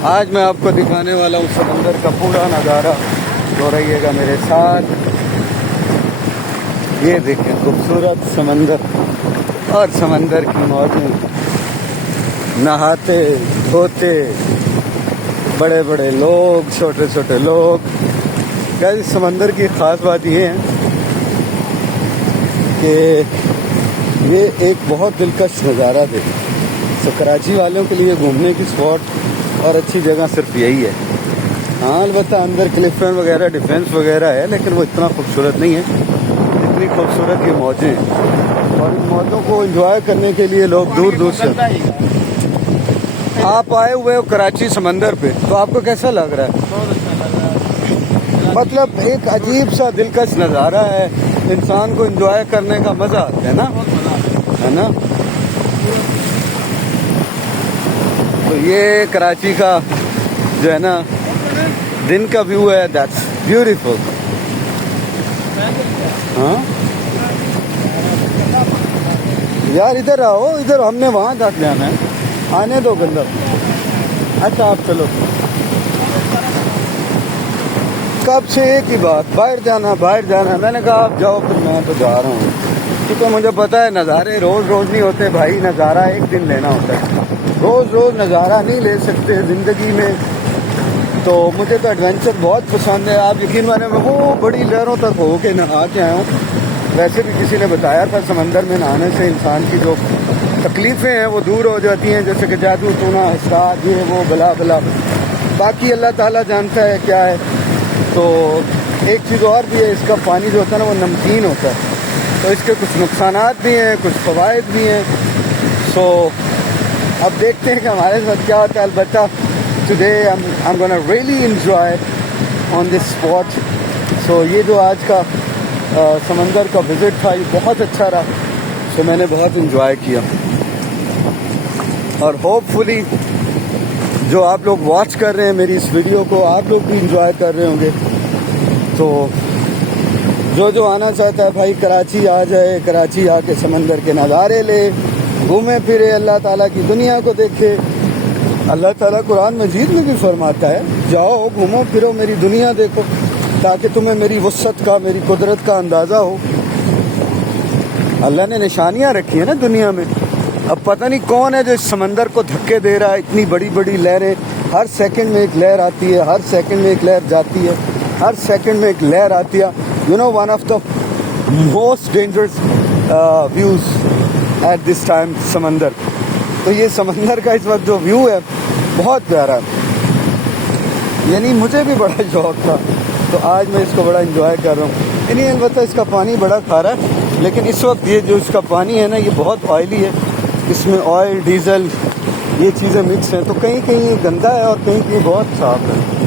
आज मैं आपको दिखाने वाला हूँ समंदर का पूरा नज़ारा। तो रहिएगा मेरे साथ। ये देखें खूबसूरत समंदर और समंदर की मौजें, नहाते धोते बड़े बड़े लोग, छोटे छोटे लोग। क्या इस समंदर की ख़ास बात ये है कि ये एक बहुत दिलकश नज़ारा दे। तो कराची वालों के लिए घूमने की स्पॉट और अच्छी जगह सिर्फ यही है। हाँ, अलबत्ता अंदर क्लिफ्टन वगैरह, डिफेंस वगैरह है, लेकिन वो इतना खूबसूरत नहीं है जितनी खूबसूरत ये मौजें हैं। और इन मौजों को एंजॉय करने के लिए लोग दूर दूर से। आप आए हुए हो कराची समंदर पे, तो आपको कैसा लग रहा है? मतलब एक अजीब सा दिलकश नज़ारा है, इंसान को एंजॉय करने का मज़ा आता है ना, है ना। तो ये कराची का जो है ना दिन का व्यू है, दैट्स ब्यूटीफुल। हाँ यार, इधर आओ, इधर हमने वहाँ तक जाना है, आने दो गंदा। अच्छा आप चलो। कब से एक ही बात, बाहर जाना बाहर जाना। मैंने कहा आप जाओ, फिर मैं तो जा रहा हूँ, क्योंकि मुझे पता है नज़ारे रोज़ रोज़ नहीं होते भाई। नज़ारा एक दिन लेना होता है, रोज़ रोज़ नज़ारा नहीं ले सकते ज़िंदगी में। तो मुझे तो एडवेंचर बहुत पसंद है। आप यकीन माने, मैं वो बड़ी लहरों तक हो के नहा के आया हूँ। वैसे भी किसी ने बताया था समंदर में नहाने से इंसान की जो तकलीफ़ें हैं वो दूर हो जाती हैं, जैसे कि जादू टूना, हिसाब, ये वो बला बला। बाकी अल्लाह ताला जानता है क्या है। तो एक चीज़ और भी है, इसका पानी जो होता है ना वो नमकीन होता है, तो इसके कुछ नुकसानात भी हैं, कुछ फ़वाइद भी हैं। सो अब देखते हैं कि हमारे साथ क्या होता है। अलबत्ता today I am gonna really enjoy on this spot. So ये जो आज का समंदर का विज़िट था, ये बहुत अच्छा रहा। सो मैंने बहुत एंजॉय किया, और होपफुली जो आप लोग वॉच कर रहे हैं मेरी इस वीडियो को, आप लोग भी एंजॉय कर रहे होंगे। तो जो आना चाहता है भाई, कराची आ जाए, कराची आके समंदर के नज़ारे ले, घूमे फिरे, अल्लाह ताला की दुनिया को देखे। अल्लाह ताला कुरान मजीद में भी फरमाता है, जाओ घूमो फिरो, मेरी दुनिया देखो, ताकि तुम्हें मेरी वुसअत का, मेरी कुदरत का अंदाज़ा हो। अल्लाह ने निशानियाँ रखी है ना दुनिया में। अब पता नहीं कौन है जो इस समंदर को धक्के दे रहा है। इतनी बड़ी बड़ी लहरें, हर सेकंड में एक लहर आती है, हर सेकंड में एक लहर जाती है, हर सेकंड में एक लहर आती है। You know, one of the most dangerous views at this time समंदर। तो ये समंदर का इस वक्त जो व्यू है बहुत प्यारा है। यानी मुझे भी बड़ा शौक़ था, तो आज मैं इसको बड़ा इंजॉय कर रहा हूँ। यानी अलबत्ता इसका पानी बड़ा खारा है, लेकिन इस वक्त ये जो इसका पानी है ना, ये बहुत ऑयली है। इसमें ऑयल, डीजल, ये चीज़ें मिक्स हैं, तो कहीं कहीं ये गंदा है और कहीं कहीं बहुत साफ़ है।